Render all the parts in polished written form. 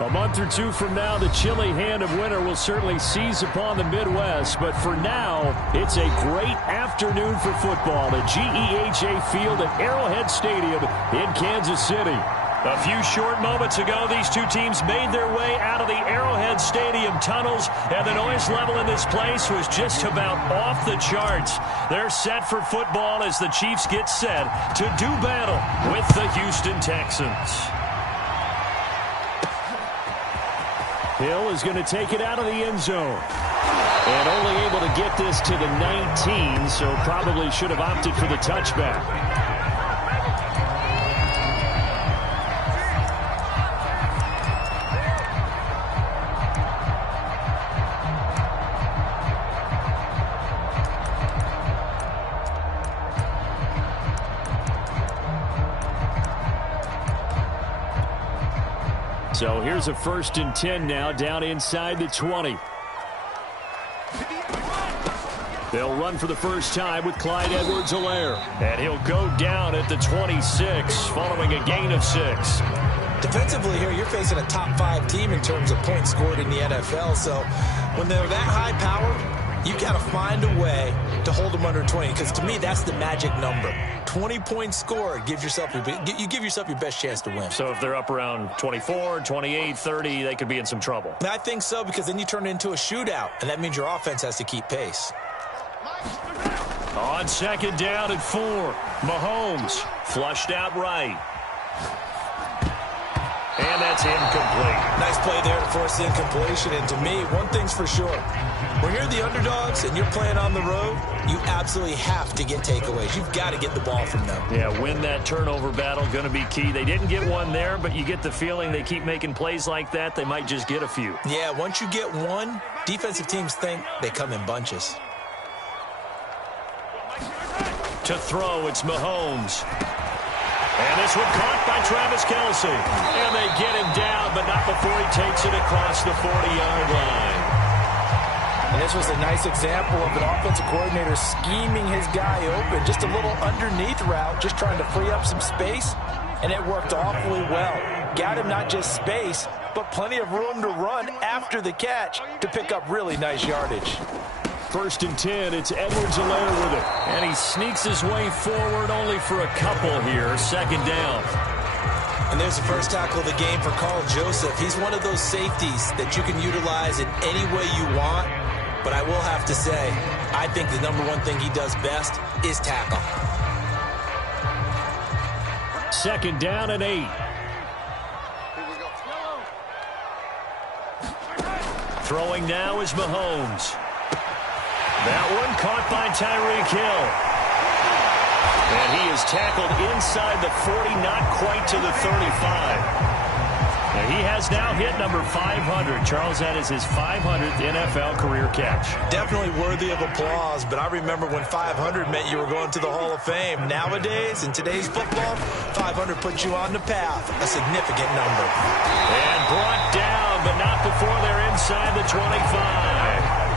A month or two from now, the chilly hand of winter will certainly seize upon the Midwest. But for now, it's a great afternoon for football at GEHA Field at Arrowhead Stadium in Kansas City. A few short moments ago, these two teams made their way out of the Arrowhead Stadium tunnels, and the noise level in this place was just about off the charts. They're set for football as the Chiefs get set to do battle with the Houston Texans. Hill is going to take it out of the end zone. And only able to get this to the 19, so probably should have opted for the touchback. So here's a 1st and 10 now, down inside the 20. They'll run for the first time with Clyde Edwards-Helaire. And he'll go down at the 26 following a gain of 6. Defensively here, you're facing a top 5 team in terms of points scored in the NFL. So when they're that high power, you got to find a way to hold them under 20, because to me, that's the magic number. 20 points scored, you give yourself your best chance to win. So if they're up around 24, 28, 30, they could be in some trouble. I think so, because then you turn it into a shootout, and that means your offense has to keep pace. On 2nd down at 4, Mahomes flushed out right. And that's incomplete. Nice play there to force the incompletion. And to me, one thing's for sure. When you're the underdogs and you're playing on the road, you absolutely have to get takeaways. You've got to get the ball from them. Yeah, win that turnover battle, going to be key. They didn't get one there, but you get the feeling they keep making plays like that, they might just get a few. Yeah, once you get one, defensive teams think they come in bunches. To throw, it's Mahomes. And this one caught by Travis Kelce. And they get him down, but not before he takes it across the 40-yard line. And this was a nice example of an offensive coordinator scheming his guy open. Just a little underneath route, just trying to free up some space. And it worked awfully well. Got him not just space, but plenty of room to run after the catch to pick up really nice yardage. 1st and 10, it's Edwards-Helaire with it. And he sneaks his way forward only for a couple here. 2nd down. And there's the first tackle of the game for Carl Joseph. He's one of those safeties that you can utilize in any way you want. But I will have to say, I think the number one thing he does best is tackle. 2nd down and 8. Throwing now is Mahomes. That one caught by Tyreek Hill. And he is tackled inside the 40, not quite to the 35. Now he has now hit number 500. Charles, that is his 500th NFL career catch. Definitely worthy of applause, but I remember when 500 meant you were going to the Hall of Fame. Nowadays, in today's football, 500 puts you on the path, a significant number. And brought down, but not before they're inside the 25.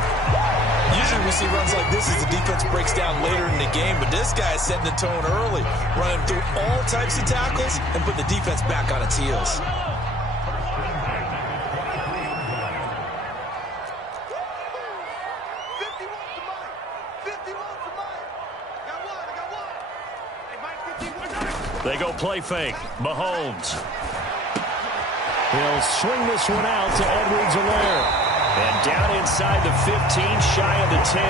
Usually we see runs like this as the defense breaks down later in the game, but this guy is setting the tone early, running through all types of tackles and putting the defense back on its heels. They go play fake. Mahomes. He'll swing this one out to Edwards-Helaire. And down inside the 15, shy of the 10.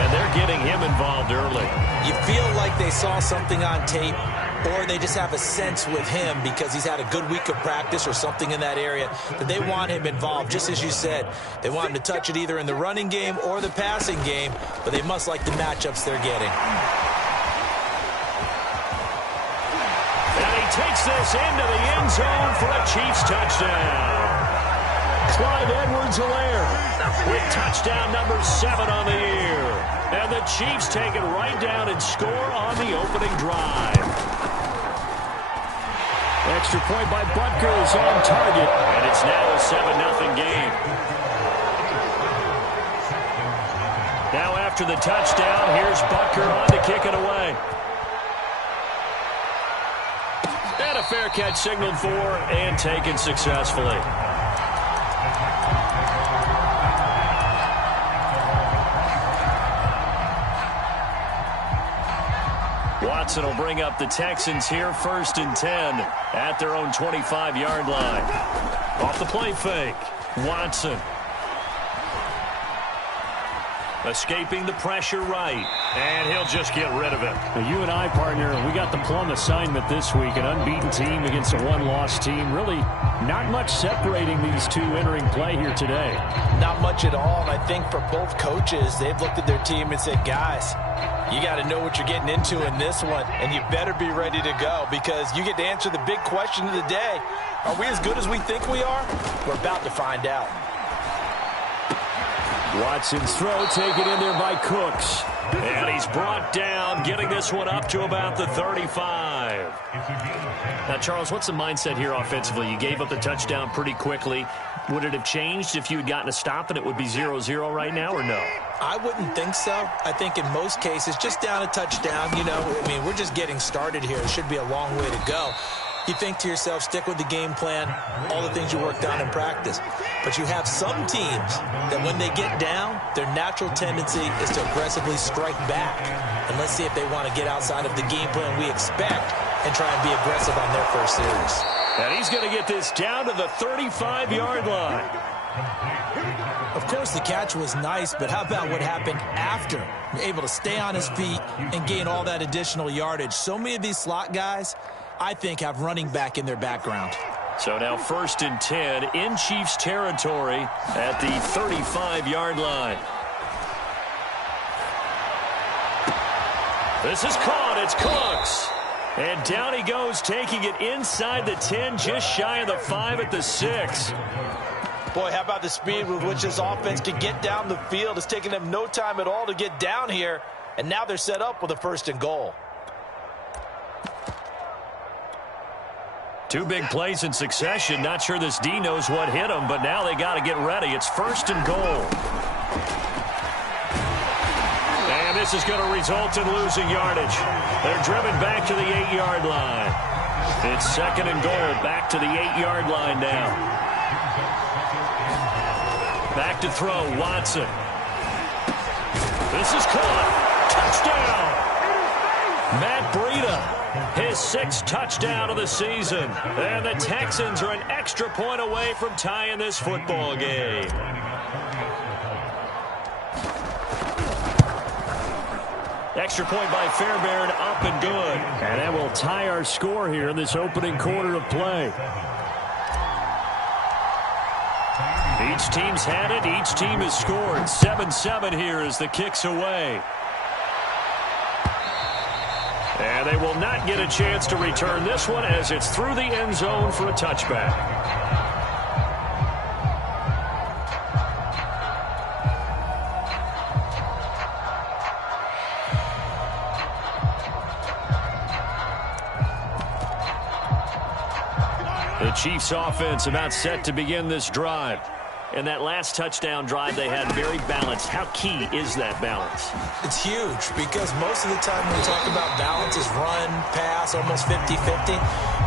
And they're getting him involved early. You feel like they saw something on tape, or they just have a sense with him because he's had a good week of practice or something in that area that they want him involved. Just as you said, they want him to touch it either in the running game or the passing game, but they must like the matchups they're getting. And he takes this into the end zone for a Chiefs touchdown. Clyde Edwards-Helaire with touchdown number 7 on the year. And the Chiefs take it right down and score on the opening drive. Extra point by Butker is on target, and it's now a 7-0 game. Now after the touchdown, here's Butker on to kick it away. And And a fair catch signaled for and taken successfully. Watson will bring up the Texans here, 1st and 10 at their own 25-yard line. Off the play fake, Watson. Escaping the pressure right, and he'll just get rid of it. Now you and I, partner, we got the plum assignment this week, an unbeaten team against a one-loss team. Really not much separating these two entering play here today. Not much at all, and I think for both coaches, they've looked at their team and said, guys, you got to know what you're getting into in this one, and you better be ready to go because you get to answer the big question of the day. Are we as good as we think we are? We're about to find out. Watson's throw taken in there by Cooks. And he's brought down, getting this one up to about the 35. Now, Charles, what's the mindset here offensively? You gave up the touchdown pretty quickly. Would it have changed if you had gotten a stop and it would be 0-0 right now, or no? I wouldn't think so. I think in most cases, just down a touchdown, you know, I mean, we're just getting started here. It should be a long way to go. You think to yourself, stick with the game plan, all the things you worked on in practice. But you have some teams that when they get down, their natural tendency is to aggressively strike back. And let's see if they want to get outside of the game plan we expect and try and be aggressive on their first series. And he's going to get this down to the 35-yard line. Of course, the catch was nice, but how about what happened after? Able to stay on his feet and gain all that additional yardage. So many of these slot guys, I think, have running back in their background. So now 1st and 10 in Chiefs territory at the 35-yard line. This is caught. It's Cooks. And down he goes, taking it inside the 10, just shy of the 5 at the 6. Boy, how about the speed with which this offense can get down the field? It's taken them no time at all to get down here, and now they're set up with a 1st and goal. Two big plays in succession. Not sure this D knows what hit him, but now they got to get ready. It's 1st and goal. And this is going to result in losing yardage. They're driven back to the 8-yard line. It's 2nd and goal, back to the 8-yard line now. Back to throw, Watson. This is caught. Touchdown! Matt Breida. His 6th touchdown of the season. And the Texans are an extra point away from tying this football game. Extra point by Fairbairn, up and good. And that will tie our score here in this opening quarter of play. Each team's had it. Each team has scored. 7-7 here as the kick's away. And they will not get a chance to return this one as it's through the end zone for a touchback. The Chiefs offense about set to begin this drive. And that last touchdown drive they had very balanced. How key is that balance? It's huge because most of the time when we talk about balance is run, pass, almost 50-50.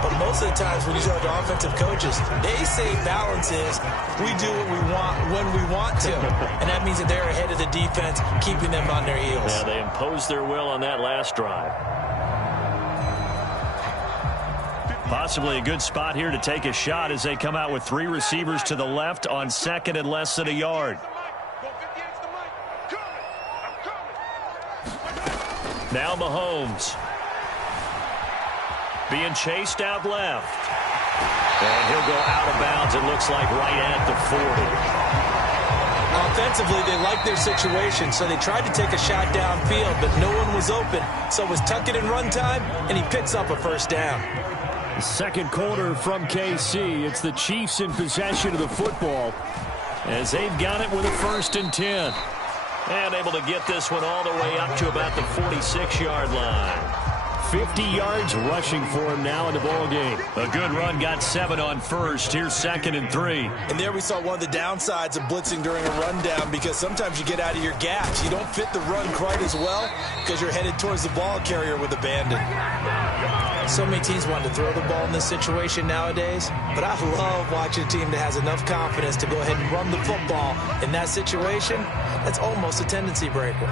But most of the times when you talk to offensive coaches, they say balance is we do what we want when we want to. And that means that they're ahead of the defense, keeping them on their heels. Yeah, they imposed their will on that last drive. Possibly a good spot here to take a shot as they come out with 3 receivers to the left on 2nd and less than a yard. Now Mahomes. Being chased out left. And he'll go out of bounds, it looks like, right at the 40. Offensively, they like their situation, so they tried to take a shot downfield, but no one was open. So it was tuck it in run time, and he picks up a 1st down. Second quarter from KC. It's the Chiefs in possession of the football as they've got it with a 1st and 10. And able to get this one all the way up to about the 46-yard line. 50 yards rushing for him now in the ball game. A good run, got 7 on first. Here's 2nd and 3. And there we saw one of the downsides of blitzing during a rundown because sometimes you get out of your gaps. You don't fit the run quite as well because you're headed towards the ball carrier with abandon. So many teams want to throw the ball in this situation nowadays, but I love watching a team that has enough confidence to go ahead and run the football in that situation. That's almost a tendency breaker.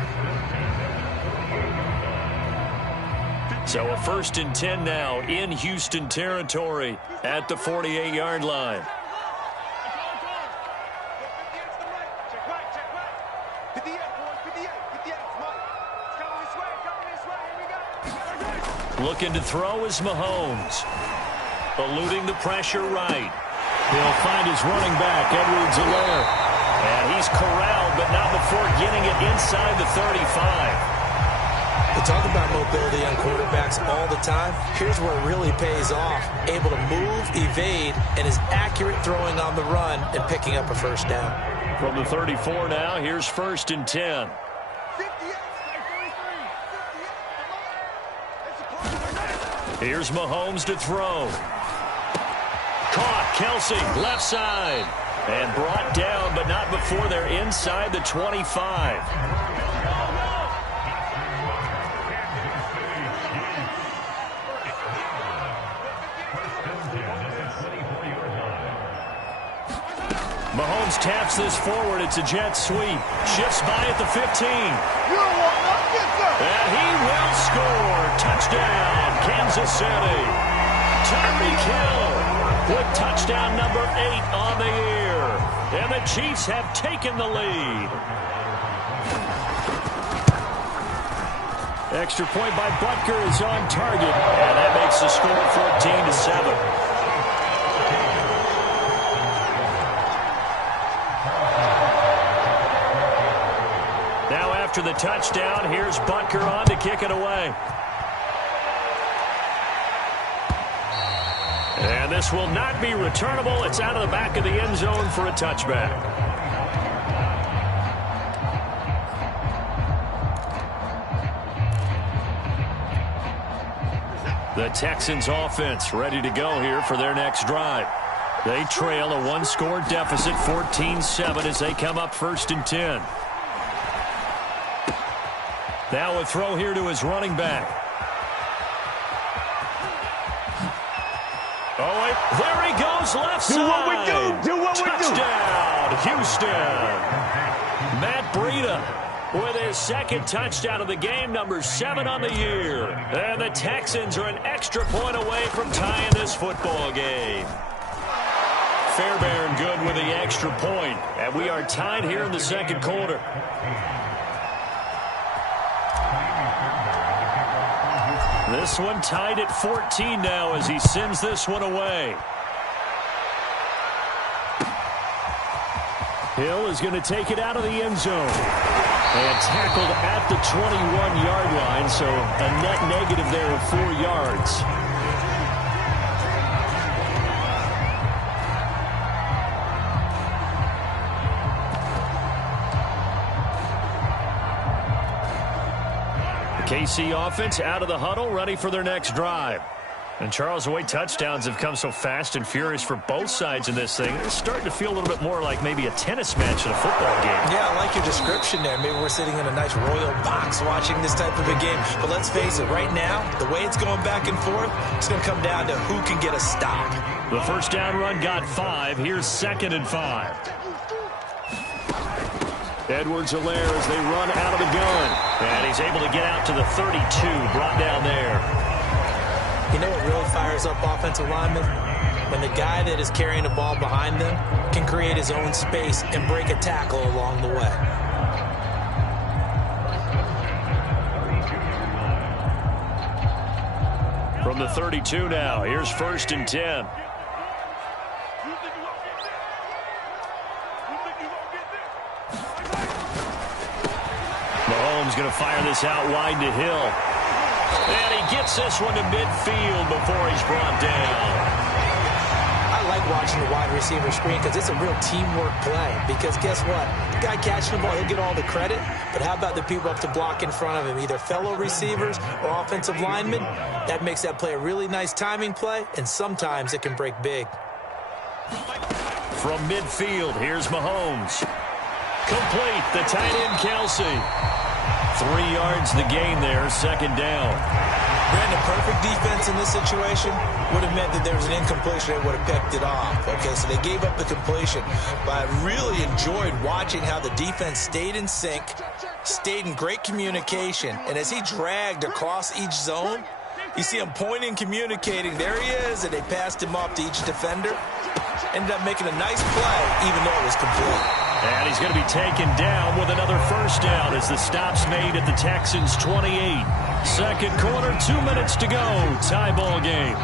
So a 1st and 10 now in Houston territory at the 48-yard line. Looking to throw is Mahomes. Eluding the pressure right. He'll find his running back, Edwards-Helaire. And he's corralled, but not before getting it inside the 35. We talk about mobility on quarterbacks all the time. Here's where it really pays off. Able to move, evade, and is accurate throwing on the run and picking up a first down. From the 34 now, here's 1st and 10. Here's Mahomes to throw. Caught, Kelsey, left side. And brought down, but not before they're inside the 25. Mahomes taps this forward. It's a jet sweep. Shifts by at the 15. And he will score. Touchdown, Kansas City. Tyreek Hill with touchdown number 8 on the year. And the Chiefs have taken the lead. Extra point by Butker is on target. And that makes the score 14-7. After the touchdown, here's Butker on to kick it away. And this will not be returnable. It's out of the back of the end zone for a touchback. The Texans offense ready to go here for their next drive. They trail a one-score deficit, 14-7, as they come up 1st and 10. Now a throw here to his running back. Oh, wait, there he goes, left side. Do what we do. Do what we do. Touchdown, Houston. Matt Breida with his 2nd touchdown of the game, number 7 on the year. And the Texans are an extra point away from tying this football game. Fairbairn good with the extra point. And we are tied here in the 2nd quarter. This one tied at 14 now as he sends this one away. Hill is going to take it out of the end zone. And tackled at the 21-yard line, so a net negative there of 4 yards. KC offense out of the huddle, ready for their next drive. And Charles, the way touchdowns have come so fast and furious for both sides in this thing, it's starting to feel a little bit more like maybe a tennis match in a football game. Yeah, I like your description there. Maybe we're sitting in a nice royal box watching this type of a game. But let's face it, right now, the way it's going back and forth, it's going to come down to who can get a stop. The first down run got 5. Here's 2nd and 5. Edwards-Helaire as they run out of the gun. And he's able to get out to the 32, brought down there. You know what really fires up offensive linemen? When the guy that is carrying the ball behind them can create his own space and break a tackle along the way. From the 32 now, here's 1st and 10. Mahomes going to fire this out wide to Hill. And he gets this one to midfield before he's brought down. I like watching the wide receiver screen because it's a real teamwork play. Because guess what? The guy catching the ball, he'll get all the credit. But how about the people up to block in front of him? Either fellow receivers or offensive linemen. That makes that play a really nice timing play. And sometimes it can break big. From midfield, here's Mahomes. Complete, the tight end Kelsey. 3 yards the gain there, 2nd down. Brandon, perfect defense in this situation would have meant that there was an incompletion. They would have picked it off. Okay, so they gave up the completion. But I really enjoyed watching how the defense stayed in sync, stayed in great communication. And as he dragged across each zone, you see him pointing, communicating. There he is, and they passed him off to each defender. Ended up making a nice play, even though it was complete. And he's going to be taken down with another first down as the stop's made at the Texans' 28. Second quarter, 2 minutes to go. Tie ball game.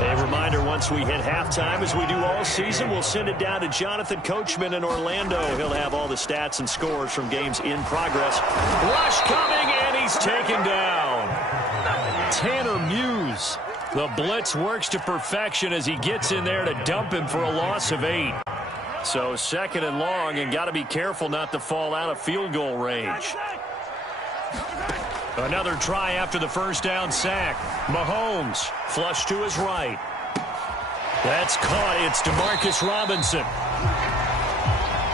A reminder, once we hit halftime, as we do all season, we'll send it down to Jonathan Coachman in Orlando. He'll have all the stats and scores from games in progress. Rush coming, and he's taken down. Tanner Muse. The blitz works to perfection as he gets in there to dump him for a loss of 8. So second and long, and got to be careful not to fall out of field goal range. Another try after the first down sack. Mahomes flush to his right. That's caught. It's DeMarcus Robinson.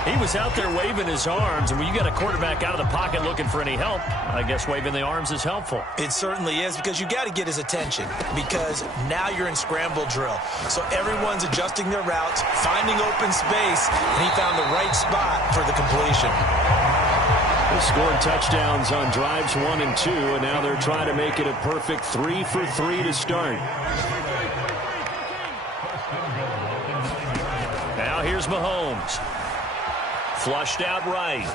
He was out there waving his arms, and when you got a quarterback out of the pocket looking for any help, I guess waving the arms is helpful. It certainly is, because you got to get his attention, because now you're in scramble drill. So everyone's adjusting their routes, finding open space, and he found the right spot for the completion. They scored touchdowns on drives 1 and 2, and now they're trying to make it a perfect 3 for 3 to start. Now here's Mahomes. Flushed out right.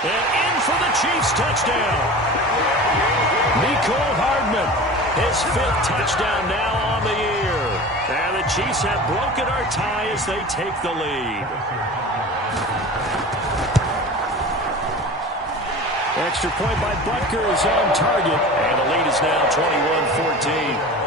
And in for the Chiefs touchdown. Mecole Hardman, his 5th touchdown now on the year. And the Chiefs have broken our tie as they take the lead. Extra point by Butker is on target. And the lead is now 21-14.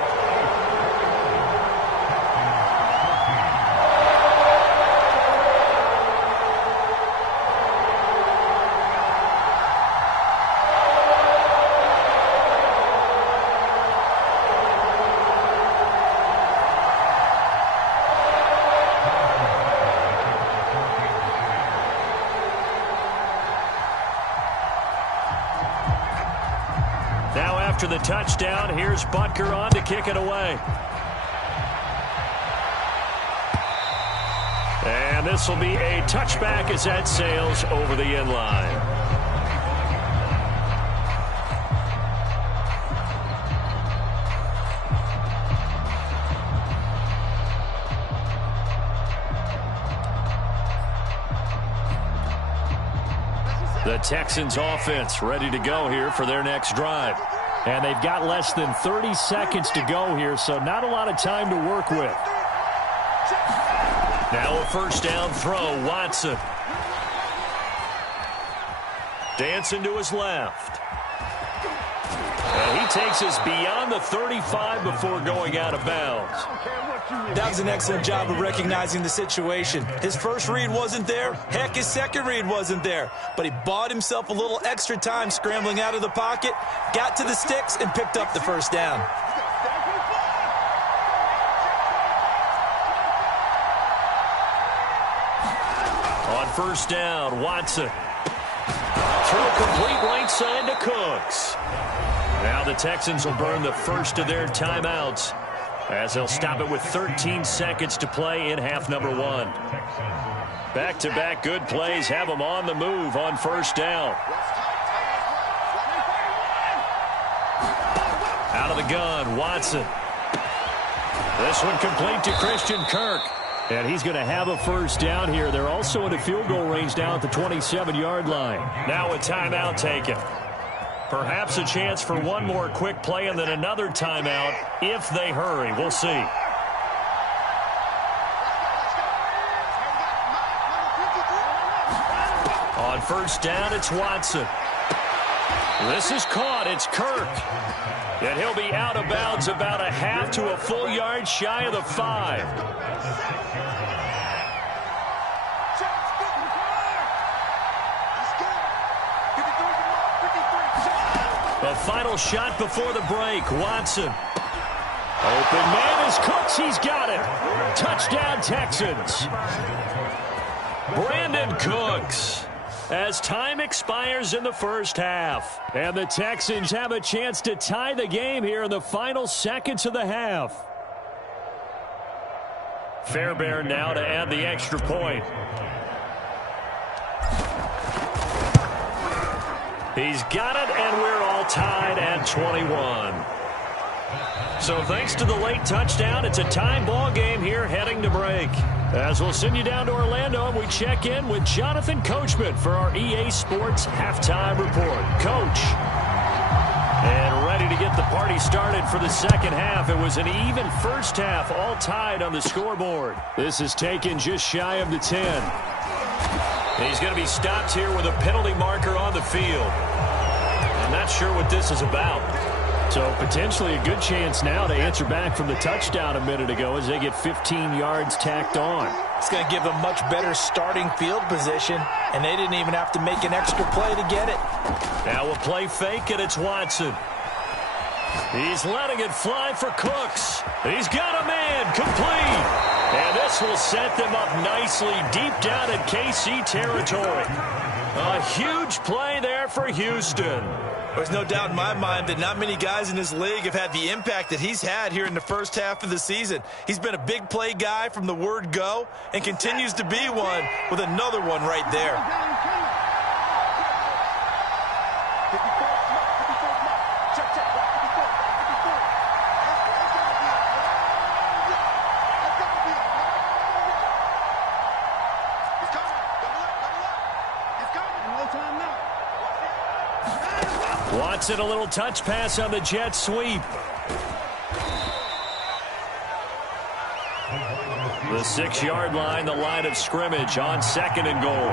After the touchdown, here's Butker on to kick it away. And this will be a touchback as that sails over the end line. The Texans offense ready to go here for their next drive. And they've got less than 30 seconds to go here, so not a lot of time to work with. Now a first down throw, Watson. Dancing to his left. And he takes us beyond the 35 before going out of bounds. That was an excellent job of recognizing the situation. His first read wasn't there. Heck, his second read wasn't there. But he bought himself a little extra time scrambling out of the pocket, got to the sticks, and picked up the first down. On first down, Watson. Through a complete right side to Cooks. Now the Texans will burn the first of their timeouts, as they'll stop it with 13 seconds to play in half number 1. Back-to-back good plays have them on the move on first down. Out of the gun, Watson. This one complete to Christian Kirk. And he's going to have a first down here. They're also in the field goal range down at the 27-yard line. Now a timeout taken. Perhaps a chance for one more quick play and then another timeout if they hurry. We'll see. On first down, it's Watson. This is caught. It's Kirk. And he'll be out of bounds about a half to a full yard shy of the 5. The final shot before the break. Watson. Open man is Cooks. He's got it. Touchdown, Texans. Brandon Cooks. as time expires in the first half. And the Texans have a chance to tie the game here in the final seconds of the half. Fairbairn now to add the extra point. He's got it, and we're all tied at 21. So thanks to the late touchdown, it's a tie ball game here heading to break. As we'll send you down to Orlando, and we check in with Jonathan Coachman for our EA Sports Halftime Report. Coach. And ready to get the party started for the second half. It was an even first half, all tied on the scoreboard. This is taken just shy of the 10. He's going to be stopped here with a penalty marker on the field. I'm not sure what this is about. So potentially a good chance now to answer back from the touchdown a minute ago as they get 15 yards tacked on. It's going to give them much better starting field position, and they didn't even have to make an extra play to get it. Now a play fake, and it's Watson. He's letting it fly for Cooks. He's got a man complete. And this will set them up nicely deep down in KC territory. A huge play there for Houston. There's no doubt in my mind that not many guys in this league have had the impact that he's had here in the first half of the season. He's been a big play guy from the word go and continues to be one with another one right there. Watson, a little touch pass on the jet sweep. The 6-yard line, the line of scrimmage on 2nd and goal.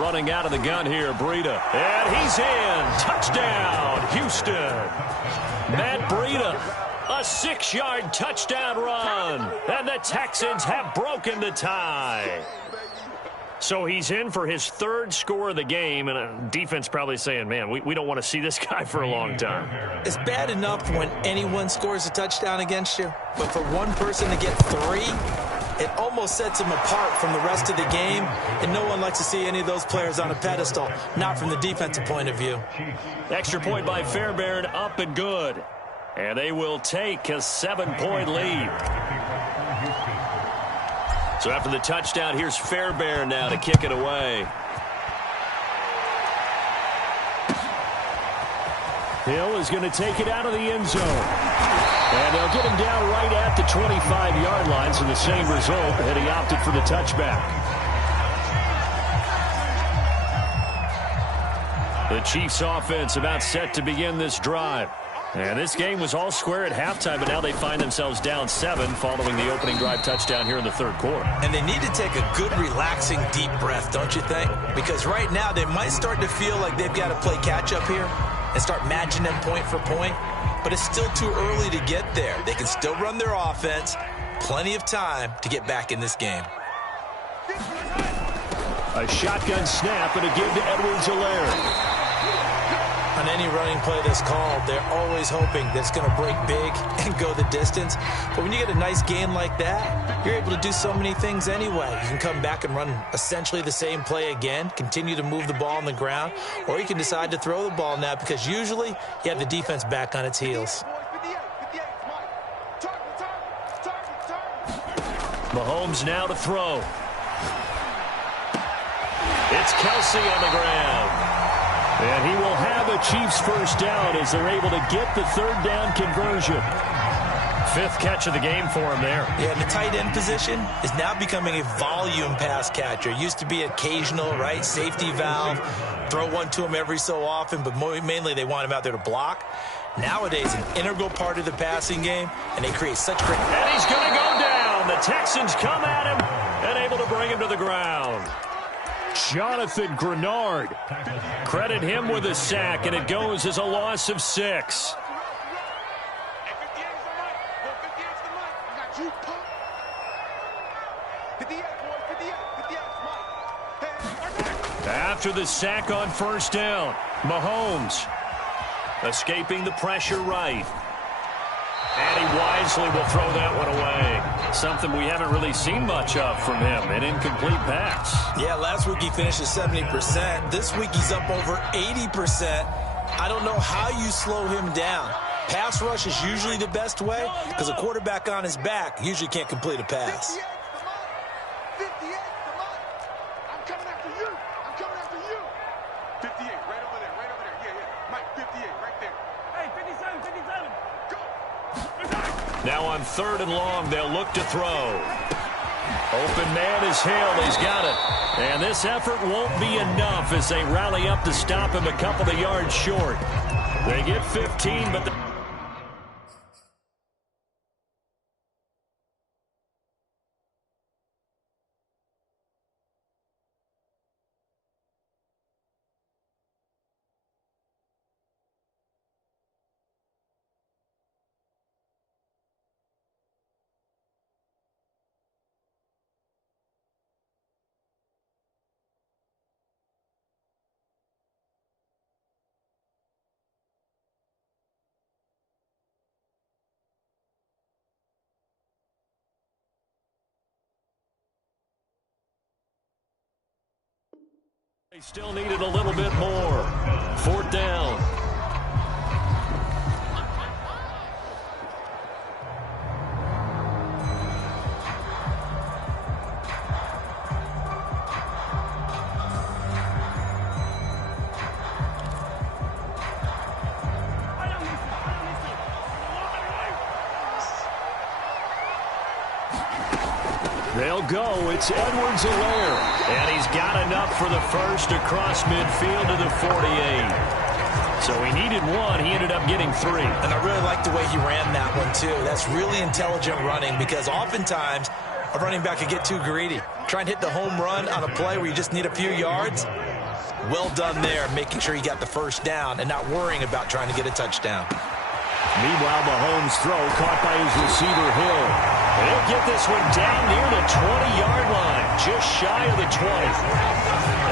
Running out of the gun here, Breida. And he's in. Touchdown, Houston. Matt Breida, a 6-yard touchdown run. And the Texans have broken the tie. So he's in for his 3rd score of the game, and a defense probably saying, man, we don't want to see this guy for a long time. It's bad enough when anyone scores a touchdown against you, but for one person to get 3, it almost sets him apart from the rest of the game, and no one likes to see any of those players on a pedestal, not from the defensive point of view. Extra point by Fairbairn, up and good. And they will take a 7-point lead. So after the touchdown, here's Fairbairn now to kick it away. Hill is going to take it out of the end zone. And they'll get him down right at the 25-yard line, so the same result, and he opted for the touchback. The Chiefs offense about set to begin this drive. And this game was all square at halftime, but now they find themselves down 7 following the opening drive touchdown here in the 3rd quarter. And they need to take a good, relaxing, deep breath, don't you think? Because right now they might start to feel like they've got to play catch-up here and start matching them point for point. But it's still too early to get there. They can still run their offense. Plenty of time to get back in this game. A shotgun snap and a give to Edwards-Helaire. On any running play that's called, they're always hoping that it's going to break big and go the distance. But when you get a nice gain like that, you're able to do so many things anyway. You can come back and run essentially the same play again, continue to move the ball on the ground, or you can decide to throw the ball now because usually you have the defense back on its heels. Mahomes now to throw. It's Kelsey on the ground. And he will have a Chiefs first down as they're able to get the 3rd down conversion. 5th catch of the game for him there. Yeah, the tight end position is now becoming a volume pass catcher. Used to be occasional, right, safety valve. Throw one to him every so often, but mainly they want him out there to block. Nowadays, an integral part of the passing game, and they create such great... And he's going to go down. The Texans come at him and able to bring him to the ground. Jonathan Grenard. Credit him with a sack, and it goes as a loss of 6. After the sack on first down, Mahomes Escaping the pressure right. And he wisely will throw that one away. Something we haven't really seen much of from him, an incomplete pass. Yeah, last week he finished at 70%. This week he's up over 80%. I don't know how you slow him down. Pass rush is usually the best way because a quarterback on his back usually can't complete a pass. 58, come on. I'm coming after you. I'm coming after you. 58, right over there, right over there. Yeah, yeah. Mike, 58, right there. Hey, 57, 57. Go. Now on 3rd and long, they'll look to throw. Open man is Hill. He's got it. And this effort won't be enough as they rally up to stop him a couple of yards short. They get 15, but they still needed a little bit more. 4th down. They'll go. It's Edwards-Helaire. And he's got enough for the first across midfield to the 48. So he needed 1. He ended up getting 3. And I really like the way he ran that one, too. That's really intelligent running because oftentimes a running back could get too greedy. Try and hit the home run on a play where you just need a few yards. Well done there, making sure he got the first down and not worrying about trying to get a touchdown. Meanwhile, Mahomes' throw caught by his receiver, Hill. And he'll get this one down near the 20-yard line, just shy of the 20.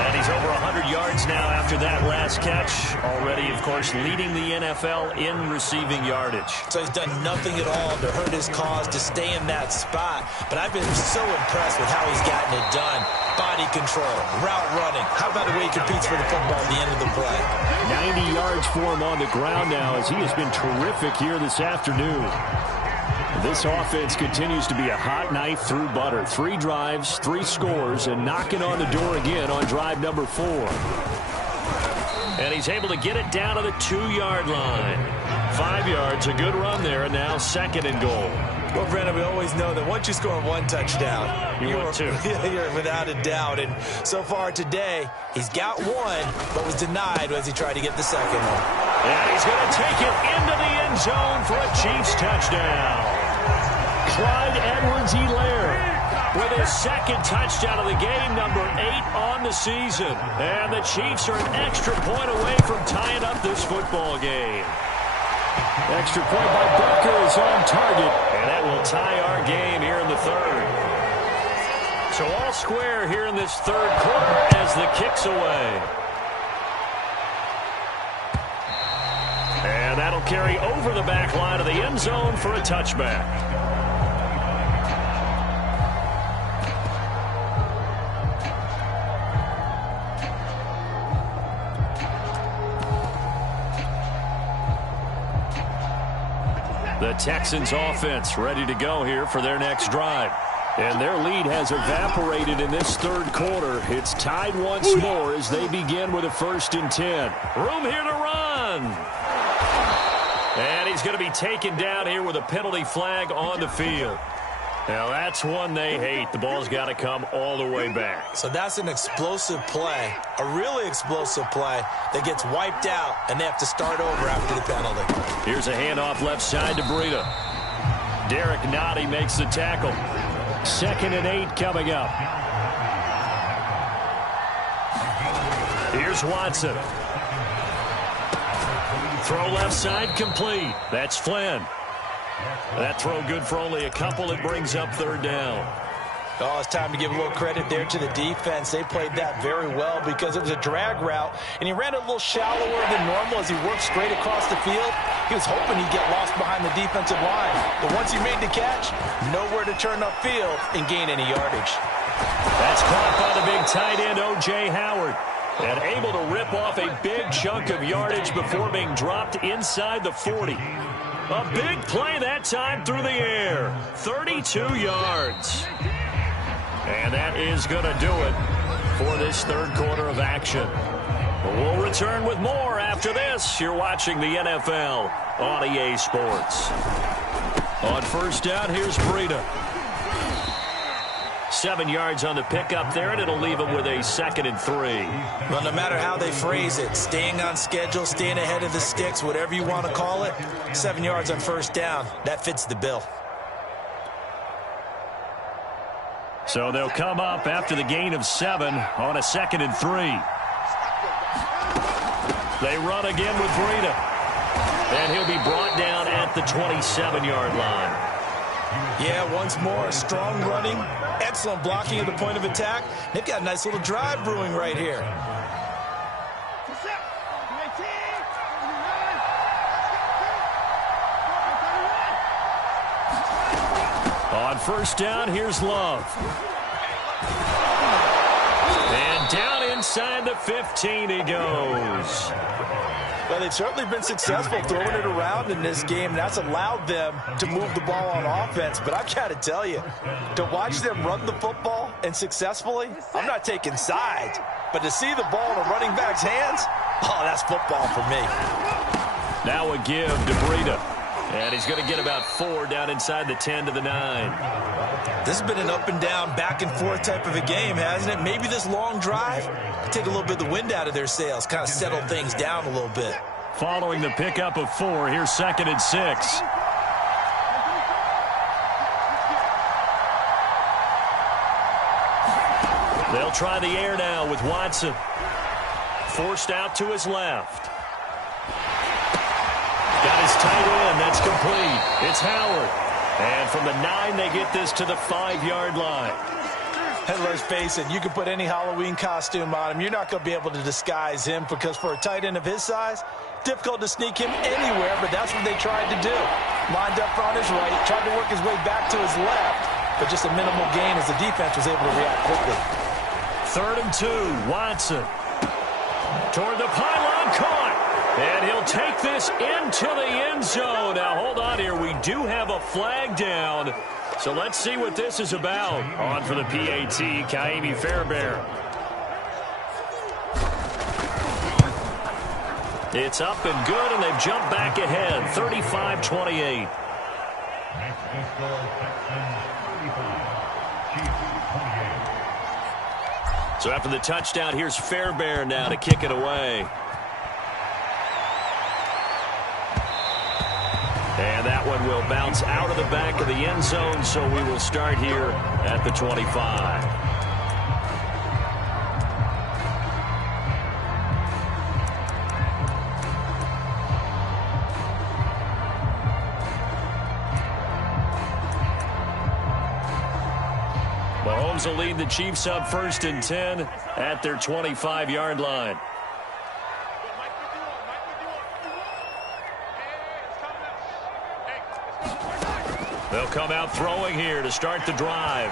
And he's over 100 yards now after that last catch. Already, of course, leading the NFL in receiving yardage. So he's done nothing at all to hurt his cause to stay in that spot. But I've been so impressed with how he's gotten it done. Body control, route running. How about the way he competes for the football at the end of the play? 90 yards for him on the ground now as he has been terrific here this afternoon. This offense continues to be a hot knife through butter. 3 drives, 3 scores, and knocking on the door again on drive number 4. And he's able to get it down to the 2-yard line. 5 yards, a good run there, and now 2nd and goal. Well, Brandon, we always know that once you score 1 touchdown, you're without a doubt. And so far today, he's got 1, but was denied as he tried to get the 2nd one. And he's going to take it into the end zone for a Chiefs touchdown. Clyde Edwards-Helaire with his 2nd touchdown of the game, number 8 on the season. And the Chiefs are an extra point away from tying up this football game. Extra point by Booker is on target, and that will tie our game here in the 3rd. So all square here in this 3rd quarter as the kick's away. And that'll carry over the back line of the end zone for a touchback. The Texans offense ready to go here for their next drive. And their lead has evaporated in this 3rd quarter. It's tied once more as they begin with a 1st and 10. Room here to run. And he's going to be taken down here with a penalty flag on the field. Now that's one they hate. The ball's got to come all the way back. So that's an explosive play, a really explosive play that gets wiped out, and they have to start over after the penalty. Here's a handoff left side to Breida. Derek Nottie makes the tackle. 2nd and 8 coming up. Here's Watson. Throw left side complete. That's Flynn. That throw good for only a couple. It brings up 3rd down. Oh, it's time to give a little credit there to the defense. They played that very well because it was a drag route, and he ran a little shallower than normal as he worked straight across the field. He was hoping he'd get lost behind the defensive line. But once he made the catch, nowhere to turn upfield and gain any yardage. That's caught by the big tight end, O.J. Howard. And able to rip off a big chunk of yardage before being dropped inside the 40. A big play that time through the air. 32 yards. And that is going to do it for this third quarter of action. We'll return with more after this. You're watching the NFL on EA Sports. On first down, here's Breida. 7 yards on the pickup there, and it'll leave him with a 2nd and 3. Well, no matter how they phrase it, staying on schedule, staying ahead of the sticks, whatever you want to call it, 7 yards on first down, that fits the bill. So they'll come up after the gain of 7 on a 2nd and 3. They run again with Breida. And he'll be brought down at the 27-yard line. Yeah, once more, strong running, excellent blocking at the point of attack. They've got a nice little drive brewing right here. On first down, here's Love. And down inside the 15 he goes. Well, they've certainly been successful throwing it around in this game. That's allowed them to move the ball on offense. But I've got to tell you, to watch them run the football and successfully, I'm not taking sides. But to see the ball in a running back's hands, oh, that's football for me. Now a give to Breida. And he's going to get about 4 down inside the 10 to the 9. This has been an up and down, back and forth type of a game, hasn't it? Maybe this long drive take a little bit of the wind out of their sails, kind of settle things down a little bit. Following the pickup of 4, here's 2nd and 6. They'll try the air now with Watson. Forced out to his left. Got his tight end. That's complete. It's Howard. And from the 9, they get this to the 5-yard line. And let's face it, you can put any Halloween costume on him. You're not going to be able to disguise him because for a tight end of his size, difficult to sneak him anywhere, but that's what they tried to do. Lined up on his right, tried to work his way back to his left, but just a minimal gain as the defense was able to react quickly. 3rd and 2, Watson. Toward the pylon, caught. And he'll take this into the end zone. Now, hold on here. We do have a flag down. So let's see what this is about. On for the PAT, Kaimi Fairbairn. It's up and good, and they've jumped back ahead, 35-28. So after the touchdown, here's Fairbairn now to kick it away. And that one will bounce out of the back of the end zone, so we will start here at the 25. Mahomes will lead the Chiefs up 1st and 10 at their 25-yard line. They'll come out throwing here to start the drive.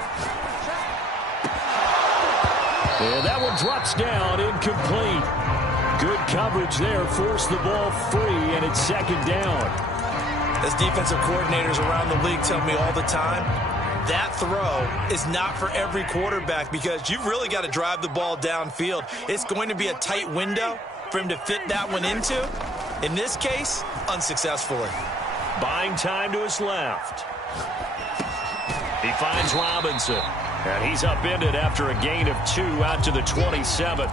And that one drops down, incomplete. Good coverage there, forced the ball free, and it's 2nd down. As defensive coordinators around the league tell me all the time, that throw is not for every quarterback because you've really got to drive the ball downfield. It's going to be a tight window for him to fit that one into. In this case, unsuccessfully. Buying time to his left. He finds Robinson, and he's upended after a gain of 2 out to the 27.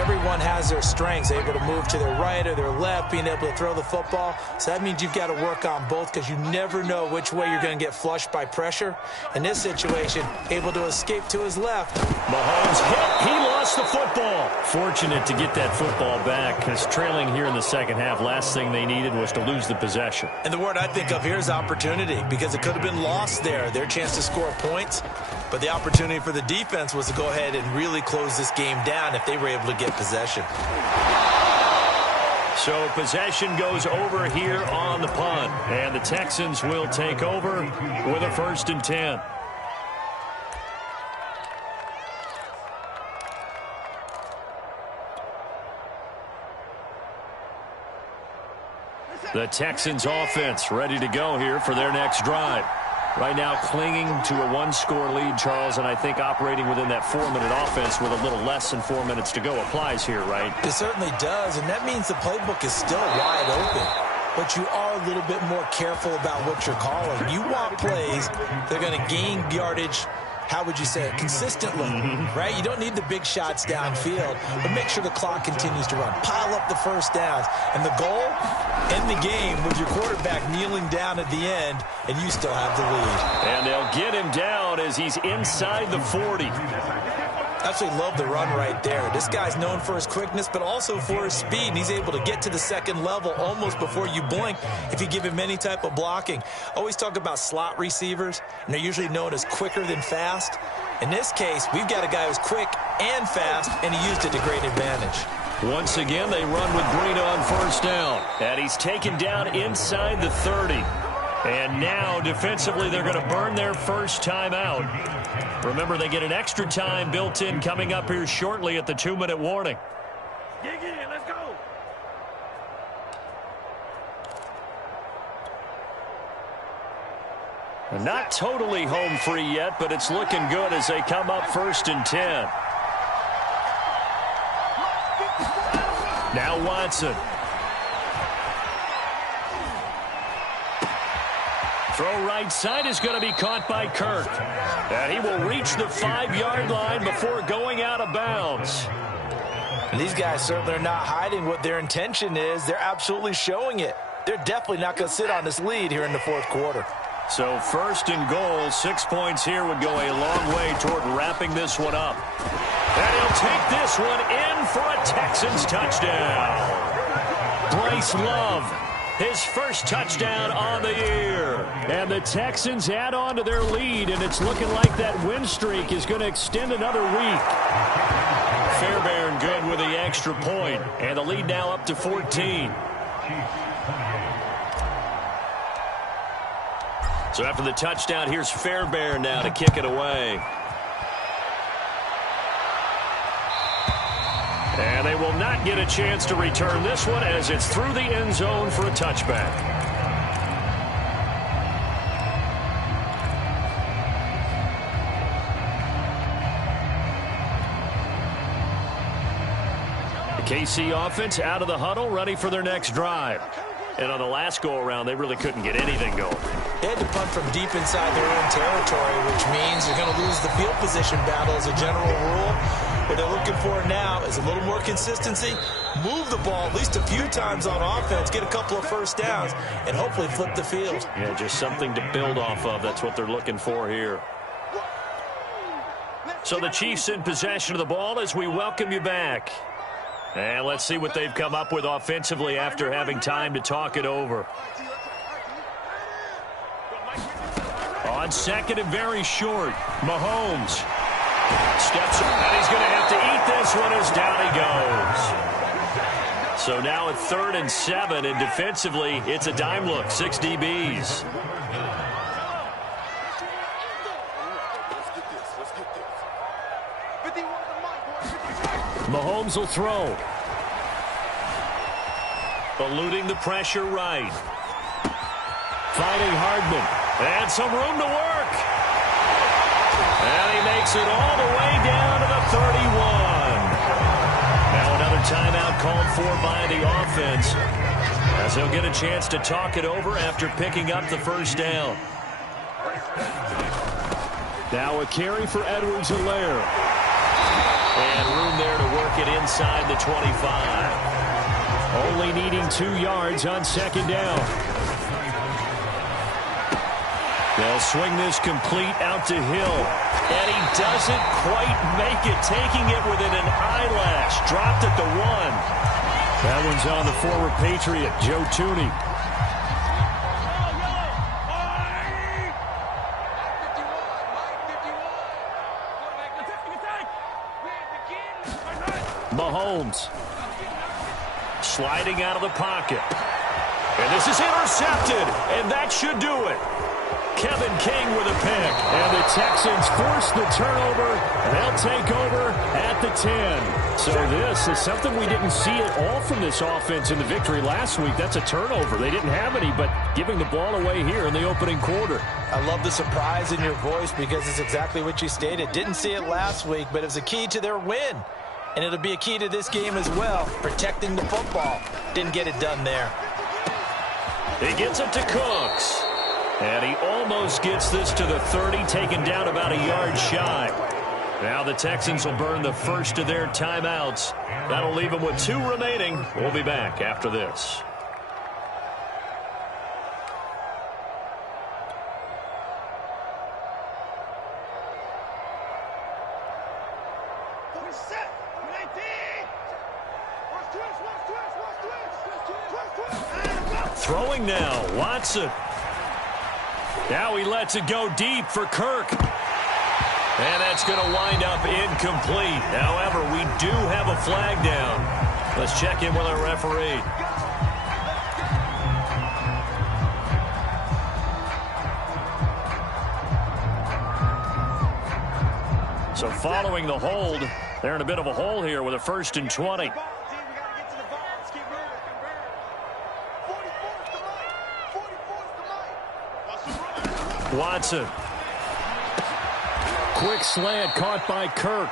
everyone has their strengths, able to move to their right or their left, being able to throw the football. So that means you've got to work on both because you never know which way you're going to get flushed by pressure. In this situation, able to escape to his left. Mahomes hit. He lost the football. Fortunate to get that football back because trailing here in the second half, last thing they needed was to lose the possession. And the word I think of here is opportunity because it could have been lost there, their chance to score points. But the opportunity for the defense was to go ahead and really close this game down if they were able to get possession. So possession goes over here on the punt. And the Texans will take over with a 1st and 10. The Texans offense ready to go here for their next drive. Right now clinging to a 1-score lead, Charles, and I think operating within that 4-minute offense with a little less than 4 minutes to go applies here, right? It certainly does, and that means the playbook is still wide open. But you are a little bit more careful about what you're calling. You want plays that are going to gain yardage, how would you say it, consistently, right? You don't need the big shots downfield, but make sure the clock continues to run. Pile up the first downs. And the goal, end the game with your quarterback kneeling down at the end, and you still have the lead. And they'll get him down as he's inside the 40. Absolutely love the run right there. This guy's known for his quickness, but also for his speed. And he's able to get to the second level almost before you blink if you give him any type of blocking. Always talk about slot receivers, and they're usually known as quicker than fast. In this case, we've got a guy who's quick and fast, and he used it to great advantage. Once again, they run with Green on 1st down. And he's taken down inside the 30. And now, defensively, they're going to burn their first time out. Remember, they get an extra time built in coming up here shortly at the 2-minute warning. Dig in, let's go. Not totally home free yet, but it's looking good as they come up 1st and 10. Now Watson. Throw right side is going to be caught by Kirk. And he will reach the 5-yard line before going out of bounds. And these guys certainly are not hiding what their intention is. They're absolutely showing it. They're definitely not going to sit on this lead here in the 4th quarter. So 1st and goal, 6 points here would go a long way toward wrapping this one up. And he'll take this one in for a Texans touchdown. Bryce Love, his first touchdown on the year. And the Texans add on to their lead, and it's looking like that win streak is going to extend another week. Fairbairn good with the extra point, and the lead now up to 14. So after the touchdown, here's Fairbairn now to kick it away. And they will not get a chance to return this one as it's through the end zone for a touchback. The KC offense out of the huddle, ready for their next drive. And on the last go-around, they really couldn't get anything going. They had to punt from deep inside their own territory, which means they're going to lose the field position battle as a general rule. What they're looking for now is a little more consistency, move the ball at least a few times on offense, get a couple of first downs, and hopefully flip the field. Yeah, just something to build off of. That's what they're looking for here. So the Chiefs in possession of the ball as we welcome you back. And let's see what they've come up with offensively after having time to talk it over. On 2nd and very short, Mahomes steps up, and he's going to have to eat this one as down he goes. So now at 3rd and 7, and defensively, it's a dime look, 6 DBs. Mahomes will throw. Eluding the pressure right. Finding Hardman. And some room to work. And he makes it all the way down to the 31. Now another timeout called for by the offense, as he'll get a chance to talk it over after picking up the first down. Now a carry for Edwards-Helaire. And room there to work it inside the 25. Only needing 2 yards on second down. They'll swing this complete out to Hill. And he doesn't quite make it, taking it within an eyelash. Dropped at the 1. That one's on the former Patriot, Joe Tooney. Mahomes sliding out of the pocket. And this is intercepted, and that should do it. Kevin King with a pick, and the Texans force the turnover. They'll take over at the 10. So this is something we didn't see at all from this offense in the victory last week. That's a turnover. They didn't have any, but giving the ball away here in the opening quarter. I love the surprise in your voice because it's exactly what you stated. Didn't see it last week, but it was a key to their win. And it'll be a key to this game as well, protecting the football. Didn't get it done there. He gets it to Cooks. And he almost gets this to the 30, taken down about a yard shy. Now the Texans will burn the first of their timeouts. That'll leave them with 2 remaining. We'll be back after this. Throwing now, Watson. Now he lets it go deep for Kirk. And that's going to wind up incomplete. However, we do have a flag down. Let's check in with our referee. So following the hold, they're in a bit of a hole here with a 1st and 20. Watson. Quick slant caught by Kirk.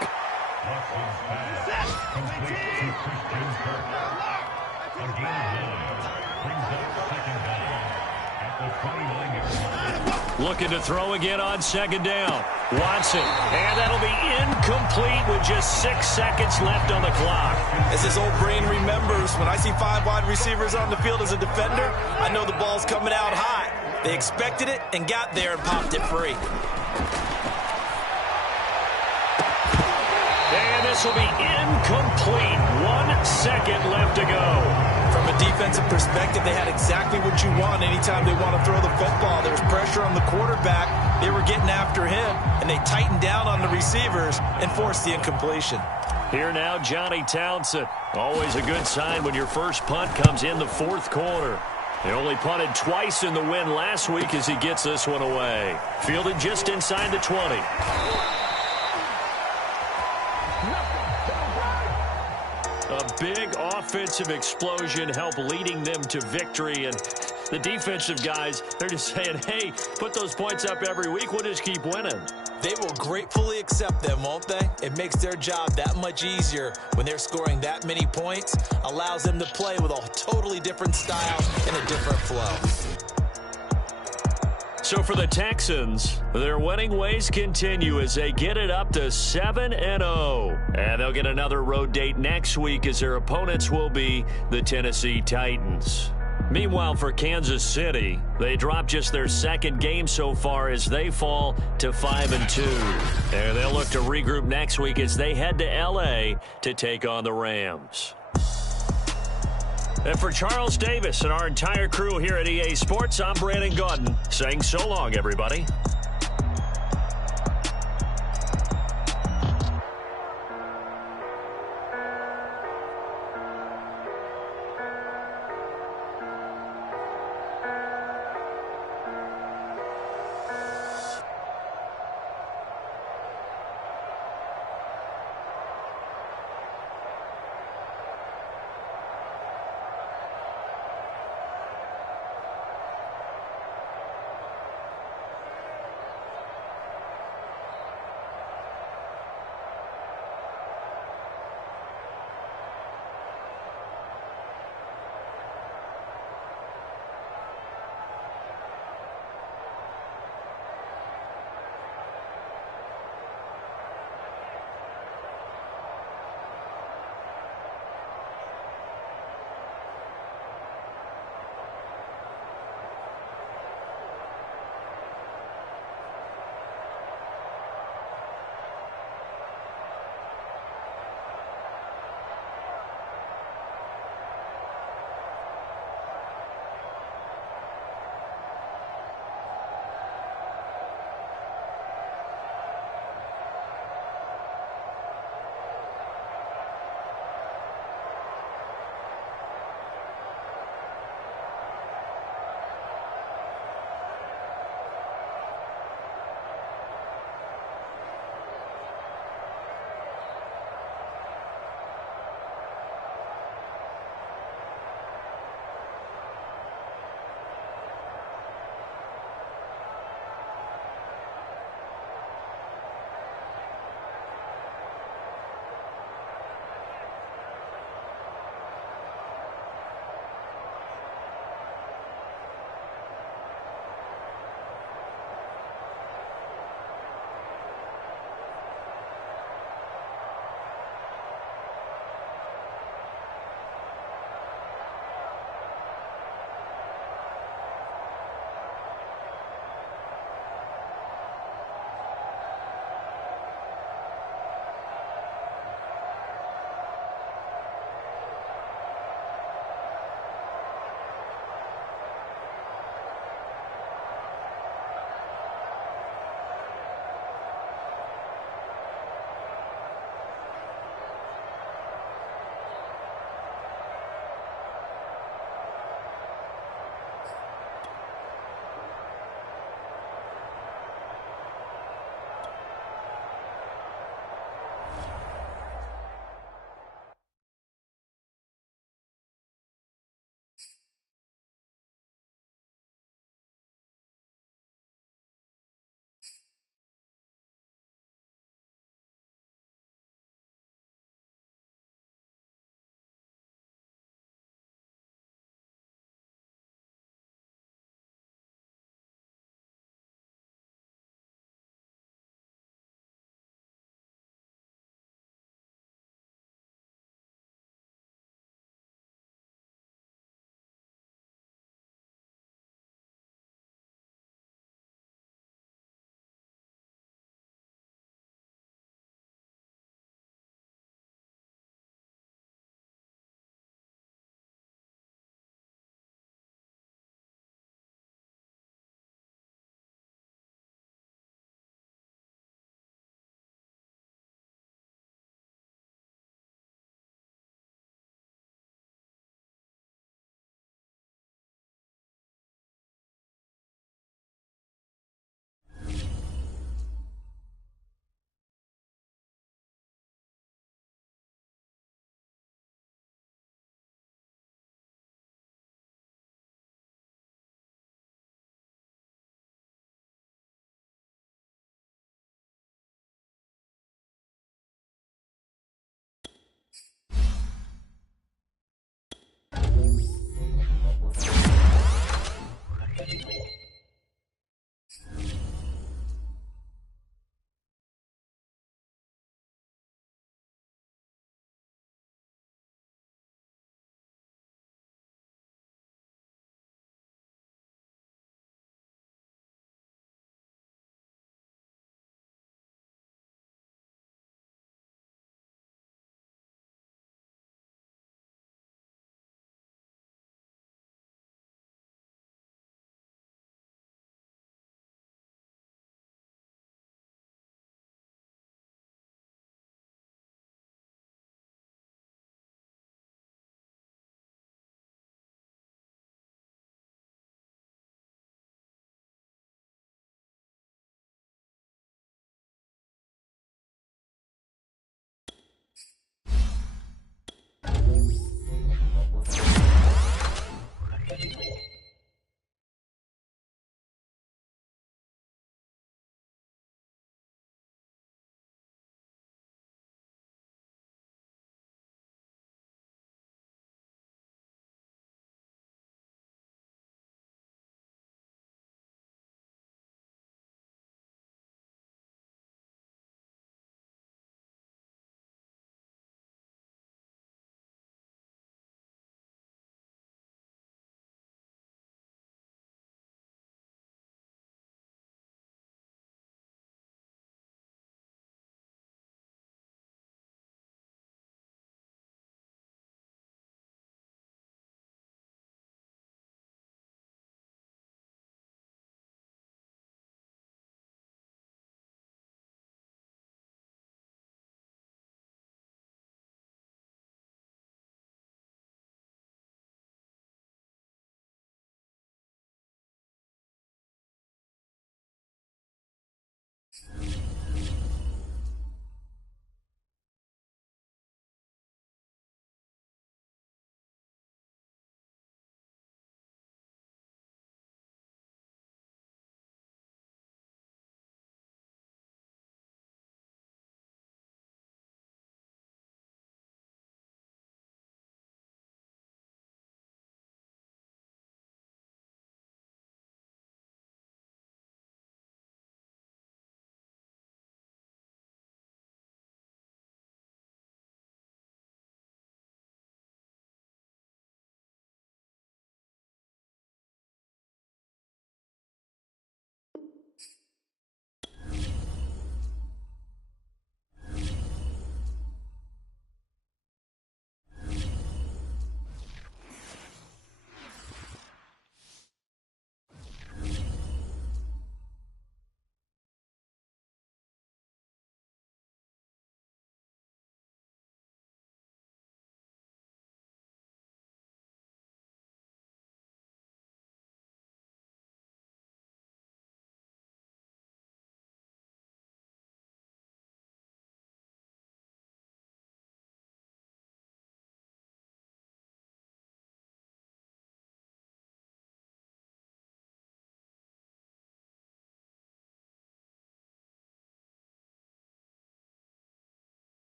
Looking to throw again on second down. Watson. And that'll be incomplete with just 6 seconds left on the clock. As his old brain remembers, when I see 5 wide receivers on the field as a defender, I know the ball's coming out hot. They expected it and got there and popped it free. And this will be incomplete. 1 second left to go. From a defensive perspective, they had exactly what you want anytime they want to throw the football. There was pressure on the quarterback. They were getting after him, and they tightened down on the receivers and forced the incompletion. Here now, Johnny Townsend. Always a good sign when your first punt comes in the 4th quarter. He only punted twice in the win last week as he gets this one away. Fielded just inside the 20. A big offensive explosion helped leading them to victory. And the defensive guys, they're just saying, hey, put those points up every week. We'll just keep winning. They will gratefully accept them, won't they? It makes their job that much easier when they're scoring that many points. Allows them to play with a totally different style and a different flow. So for the Texans, their winning ways continue as they get it up to 7-0. And they'll get another road date next week as their opponents will be the Tennessee Titans. Meanwhile, for Kansas City, they dropped just their 2nd game so far as they fall to 5-2. And they'll look to regroup next week as they head to L.A. to take on the Rams. And for Charles Davis and our entire crew here at EA Sports, I'm Brandon Gaudin saying so long, everybody.